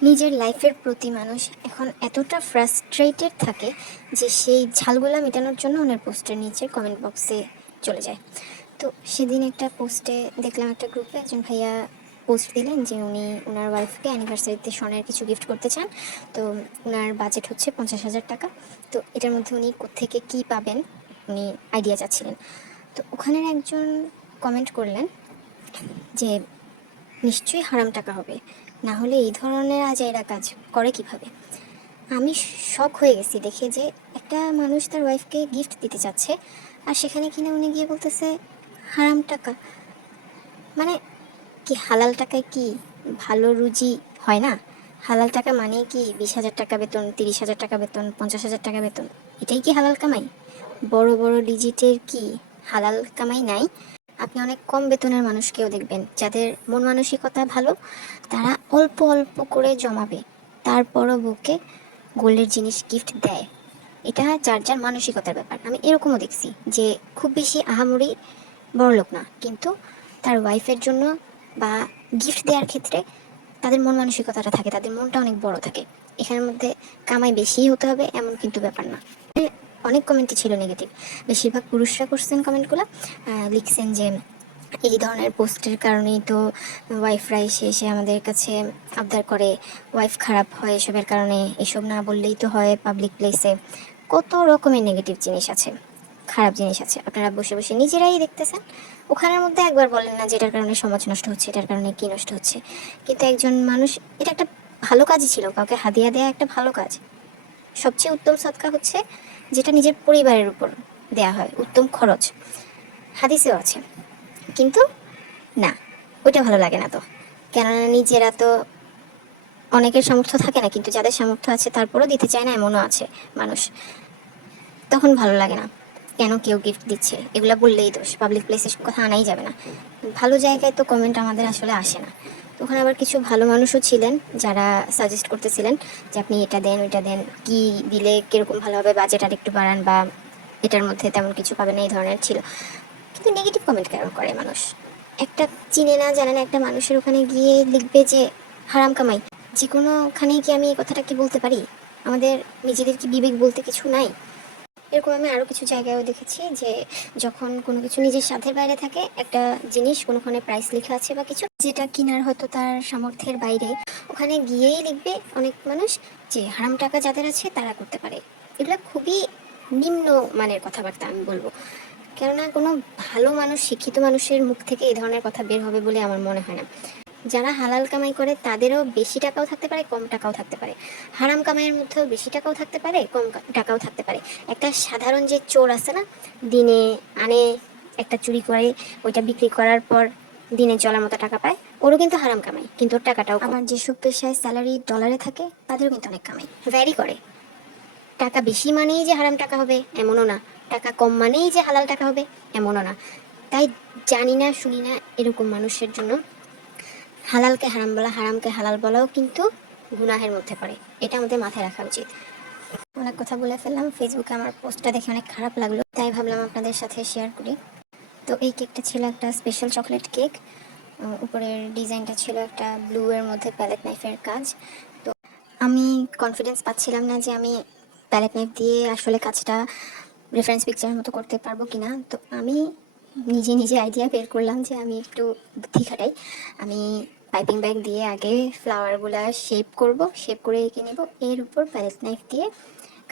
নিজের লাইফের প্রতি মানুষ এখন এতটা ফ্রাস্ট্রেটেড থাকে যে সেই ঝালগুলা মেটানোর জন্য ওনার পোস্টের নিচে কমেন্ট বক্সে চলে যায়। তো সেদিন একটা পোস্টে দেখলাম, একটা গ্রুপে একজন ভাইয়া পোস্ট দিলেন যে উনি ওনার ওয়াইফকে অ্যানিভার্সারিতে স্বর্ণের কিছু গিফট করতে চান। তো ওনার বাজেট হচ্ছে 50,000 টাকা। তো এটার মধ্যে উনি কোত্থেকে কী পাবেন উনি আইডিয়া চাচ্ছিলেন। তো ওখানের একজন কমেন্ট করলেন যে নিশ্চয়ই হারাম টাকা হবে, না হলে এই ধরনের আজাইরা কাজ করে কিভাবে। আমি শক হয়ে গেছি দেখে যে একটা মানুষ তার ওয়াইফকে গিফট দিতে চাচ্ছে, আর সেখানে কিনা উনি গিয়ে বলতেছে হারাম টাকা। মানে কি হালাল টাকায় কি ভালো রুজি হয় না? হালাল টাকা মানে কি 20,000 টাকা বেতন, 30,000 টাকা বেতন, 50,000 টাকা বেতন, এটাই কি হালাল কামাই? বড় বড় ডিজিটের কি হালাল কামাই নাই? আপনি অনেক কম বেতনের মানুষকেও দেখবেন যাদের মন মানসিকতা ভালো, তারা অল্প অল্প করে জমাবে, তারপরও বুকে গোল্ডের জিনিস গিফট দেয়। এটা যার যার মানসিকতার ব্যাপার। আমি এরকমও দেখছি যে খুব বেশি আহামরি বড়লোক না, কিন্তু তার ওয়াইফের জন্য বা গিফট দেওয়ার ক্ষেত্রে তাদের মন মানসিকতাটা থাকে, তাদের মনটা অনেক বড় থাকে। এখানের মধ্যে কামাই বেশিই হতে হবে এমন কিন্তু ব্যাপার না। অনেক কমেন্টই ছিল নেগেটিভ, বেশিরভাগ পুরুষরা করছেন কমেন্টগুলো। লিখছেন যে এই ধরনের পোস্টের কারণেই তো ওয়াইফরা এসে এসে আমাদের কাছে আবদার করে, ওয়াইফ খারাপ হয় এসবের কারণে, এসব না বললেই তো হয় পাবলিক প্লেসে। কত রকমের নেগেটিভ জিনিস আছে, খারাপ জিনিস আছে, আপনারা বসে বসে নিজেরাই দেখতেছেন। ওখানের মধ্যে একবার বলেন না যেটার কারণে সমাজ নষ্ট হচ্ছে, এটার কারণে কি নষ্ট হচ্ছে। কিন্তু একজন মানুষ, এটা একটা ভালো কাজই ছিল, কাউকে হাদিয়া দেয়া একটা ভালো কাজ। সবচেয়ে উত্তম সদকা হচ্ছে যেটা নিজের পরিবারের উপর দেয়া হয়, উত্তম খরচ, হাদিসেও আছে। কিন্তু না, ওইটা ভালো লাগে না তো। কেননা নিজেরা তো, অনেকের সামর্থ্য থাকে না, কিন্তু যাদের সামর্থ্য আছে তারপরও দিতে চায় না, এমনও আছে মানুষ। তখন ভালো লাগে না, কেন কেউ গিফট দিচ্ছে এগুলা বললেই দোষ, পাবলিক প্লেসে কথা আনাই যাবে না। ভালো জায়গায় তো কমেন্ট আমাদের আসলে আসে না। তো ওখানে আবার কিছু ভালো মানুষও ছিলেন যারা সাজেস্ট করতেছিলেন যে আপনি এটা দেন ওইটা দেন, কি দিলে কিরকম ভালো হবে, বাজেট আর একটু বাড়ান, বা এটার মধ্যে তেমন কিছু পাবেন না, এই ধরনের ছিল। কিন্তু নেগেটিভ কমেন্ট কেন করে মানুষ? একটা চিনে না জানে না একটা মানুষের ওখানে গিয়ে লিখবে যে হারাম কামাই। যে কোনোখানেই কি আমি এই কথাটা কি বলতে পারি? আমাদের নিজেদের কি বিবেক বলতে কিছু নাই? এরকম আমি আরও কিছু জায়গায়ও দেখেছি যে যখন কোনো কিছু নিজের সাধ্যের বাইরে থাকে, একটা জিনিস কোনোখানে প্রাইস লেখা আছে বা কিছু যেটা কিনার হয়তো তার সামর্থ্যের বাইরে, ওখানে গিয়েই লিখবে অনেক মানুষ যে হারাম টাকা যাদের আছে তারা করতে পারে। এগুলো খুবই নিম্ন মানের কথাবার্তা আমি বলবো। কেননা কোনো ভালো মানুষ, শিক্ষিত মানুষের মুখ থেকে এই ধরনের কথা বের হবে বলে আমার মনে হয় না। যারা হালাল কামাই করে তাদেরও বেশি টাকাও থাকতে পারে, কম টাকাও থাকতে পারে। হারাম কামাইয়ের মধ্যেও বেশি টাকাও থাকতে পারে, কম টাকাও থাকতে পারে। একটা সাধারণ যে চোর আছে না, দিনে আনে একটা চুরি করে, ওইটা বিক্রি করার পর দিনে চলার মতো টাকা পায়, ওরও কিন্তু হারাম কামাই, কিন্তু ওর টাকাটাও কম। আবার যেসব পেশায় স্যালারি ডলারে থাকে তাদেরও কিন্তু অনেক কামাই, ভ্যারি করে। টাকা বেশি মানেই যে হারাম টাকা হবে এমনও না, টাকা কম মানেই যে হালাল টাকা হবে এমনও না। তাই জানি না শুনি না এরকম মানুষের জন্য হালালকে হারাম বলা, হারামকে হালাল বলাও কিন্তু গুনাহের মধ্যে পড়ে। এটা আমাদের মাথায় রাখা উচিত। অনেক কথা বলে ফেললাম, ফেসবুকে আমার পোস্টটা দেখে অনেক খারাপ লাগলো, তাই ভাবলাম আপনাদের সাথে শেয়ার করি। তো এই কেকটা ছিল একটা স্পেশাল চকলেট কেক। উপরের ডিজাইনটা ছিল একটা ব্লু এর মধ্যে প্যালেট নাইফের কাজ। তো আমি কনফিডেন্স পাচ্ছিলাম না যে আমি প্যালেট নাইফ দিয়ে আসলে কাজটা রেফারেন্স পিকচারের মতো করতে পারবো কিনা। তো আমি নিজে নিজে আইডিয়া বের করলাম যে আমি একটু বুদ্ধি খাটাই। আমি পাইপিং ব্যাগ দিয়ে আগে ফ্লাওয়ারগুলা শেপ করব, শেপ করে এঁকে নেব, এর উপর প্যালেট নাইফ দিয়ে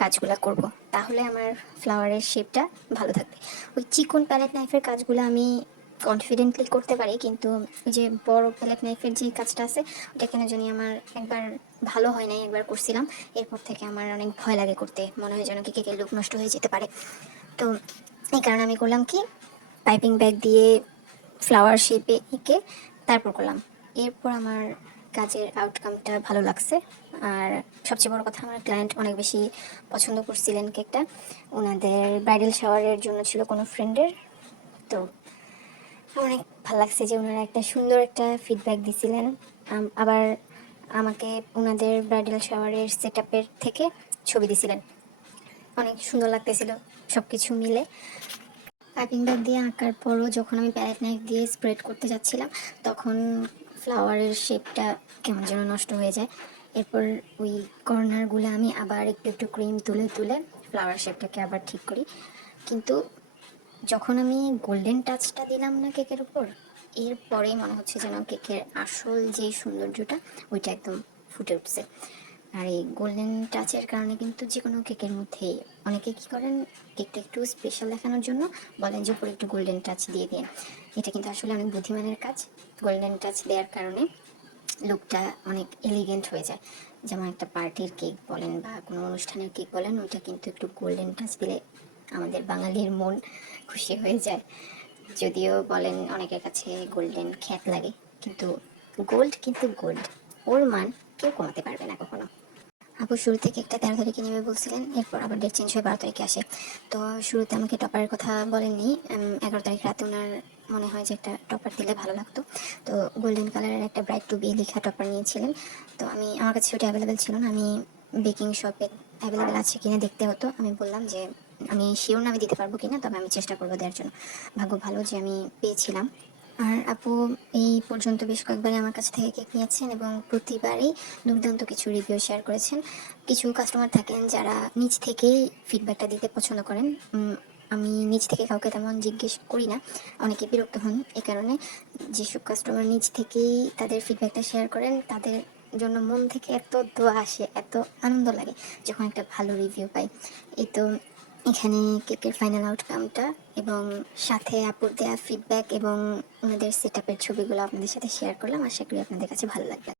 কাজগুলো করব, তাহলে আমার ফ্লাওয়ারের শেপটা ভালো থাকবে। ওই চিকন প্যালেট নাইফের কাজগুলো আমি কনফিডেন্টলি করতে পারি, কিন্তু ওই যে বড় প্যালেট নাইফের যে কাজটা আছে ওটা কেন জানি আমার একবার ভালো হয় নাই, একবার করছিলাম, এরপর থেকে আমার অনেক ভয় লাগে করতে, মনে হয় যেন কি কেকের লুক নষ্ট হয়ে যেতে পারে। তো এই কারণে আমি করলাম কি, পাইপিং ব্যাগ দিয়ে ফ্লাওয়ার শেপে এঁকে তারপর করলাম। এরপর আমার কাজের আউটকামটা ভালো লাগছে। আর সবচেয়ে বড় কথা, আমার ক্লায়েন্ট অনেক বেশি পছন্দ করছিলেন কেকটা। ওনাদের ব্রাইডাল শাওয়ারের জন্য ছিল কোনো ফ্রেন্ডের। তো অনেক ভালো লাগছে যে ওনারা একটা সুন্দর একটা ফিডব্যাক দিছিলেন। আবার আমাকে ওনাদের ব্রাইডাল শাওয়ারের সেট আপের থেকে ছবি দিছিলেন, অনেক সুন্দর লাগতেছিল সব কিছু মিলে। পাইপিং ব্যাগ দিয়ে আঁকার পরও যখন আমি প্যালেট নাইফ দিয়ে স্প্রেড করতে যাচ্ছিলাম, তখন ফ্লাওয়ারের শেপটা কেমন যেন নষ্ট হয়ে যায়। এরপর ওই কর্নারগুলো আমি আবার একটু একটু ক্রিম তুলে তুলে ফ্লাওয়ার শেপটাকে আবার ঠিক করি। কিন্তু যখন আমি গোল্ডেন টাচটা দিলাম না কেকের উপর, এরপরেই মনে হচ্ছে যেন কেকের আসল যে সৌন্দর্যটা ওইটা একদম ফুটে উঠছে। আর এই গোল্ডেন টাচের কারণে কিন্তু যে কোনো কেকের মধ্যে অনেকে কী করেন, কেকটা একটু স্পেশাল দেখানোর জন্য বলেন যে উপরে একটু গোল্ডেন টাচ দিয়ে দিন। এটা কিন্তু আসলে অনেক বুদ্ধিমানের কাজ। গোল্ডেন টাচ দেওয়ার কারণে লুকটা অনেক এলিগেন্ট হয়ে যায়। যেমন একটা পার্টির কেক বলেন বা কোনো অনুষ্ঠানের কেক বলেন, ওইটা কিন্তু একটু গোল্ডেন টাচ দিলে আমাদের বাঙালির মন খুশি হয়ে যায়। যদিও বলেন অনেকের কাছে গোল্ডেন খ্যাত লাগে, কিন্তু গোল্ড কিন্তু গোল্ড, ওর মান কেউ কমাতে পারবে না কখনো। আপু শুরুতে কেকটা 13 তারিখে নেবে বলছিলেন, এরপর আবার ডেট চেঞ্জ হয়ে 12 তারিখে আসে। তো শুরুতে আমাকে টপারের কথা বলেননি। 11 তারিখ রাতে ওনার মনে হয় যে একটা টপার দিলে ভালো লাগতো। তো গোল্ডেন কালারের একটা ব্রাইট টু বি লেখা টপার নিয়েছিলেন। তো আমার কাছে ওটা অ্যাভেলেবেল ছিল না। আমি বেকিং শপে অ্যাভেলেবেল আছে কিনা দেখতে হতো। আমি বললাম যে আমি শিওর না আমি দিতে পারবো কিনা, তবে আমি চেষ্টা করবো দেওয়ার জন্য। ভাগ্য ভালো যে আমি পেয়েছিলাম। আর আপু এই পর্যন্ত বেশ কয়েকবারই আমার কাছ থেকে কেক নিয়েছেন এবং প্রতিবারই দুর্দান্ত কিছু রিভিউ শেয়ার করেছেন। কিছু কাস্টমার থাকেন যারা নিজ থেকেই ফিডব্যাকটা দিতে পছন্দ করেন। আমি নিজ থেকে কাউকে তেমন জিজ্ঞেস করি না, অনেকে বিরক্ত হন। এই কারণে যেসব কাস্টমার নিজ থেকেই তাদের ফিডব্যাকটা শেয়ার করেন, তাদের জন্য মন থেকে এত দোয়া আসে, এত আনন্দ লাগে যখন একটা ভালো রিভিউ পাই। এই তো এখানে কেকের ফাইনাল আউটকামটা এবং সাথে আপুর দেওয়া ফিডব্যাক এবং ওনাদের সেট আপের ছবিগুলো আপনাদের সাথে শেয়ার করলাম। আশা করি আপনাদের কাছে ভালো লাগবে।